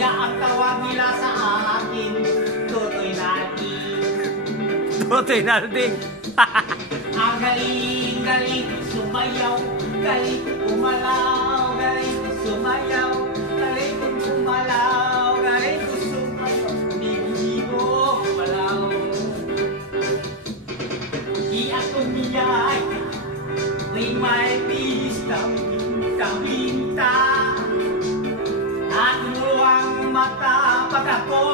Kaya ang tawag nila sa akin, Totoy Nalding. Totoy Nalding. Ang galing sumayaw, galing umalaw, galing sumayaw, galing umalaw, galing sumayaw, hindi mo umalaw. Di ako niyay, with my pistang pinta, at luwang mata pag ako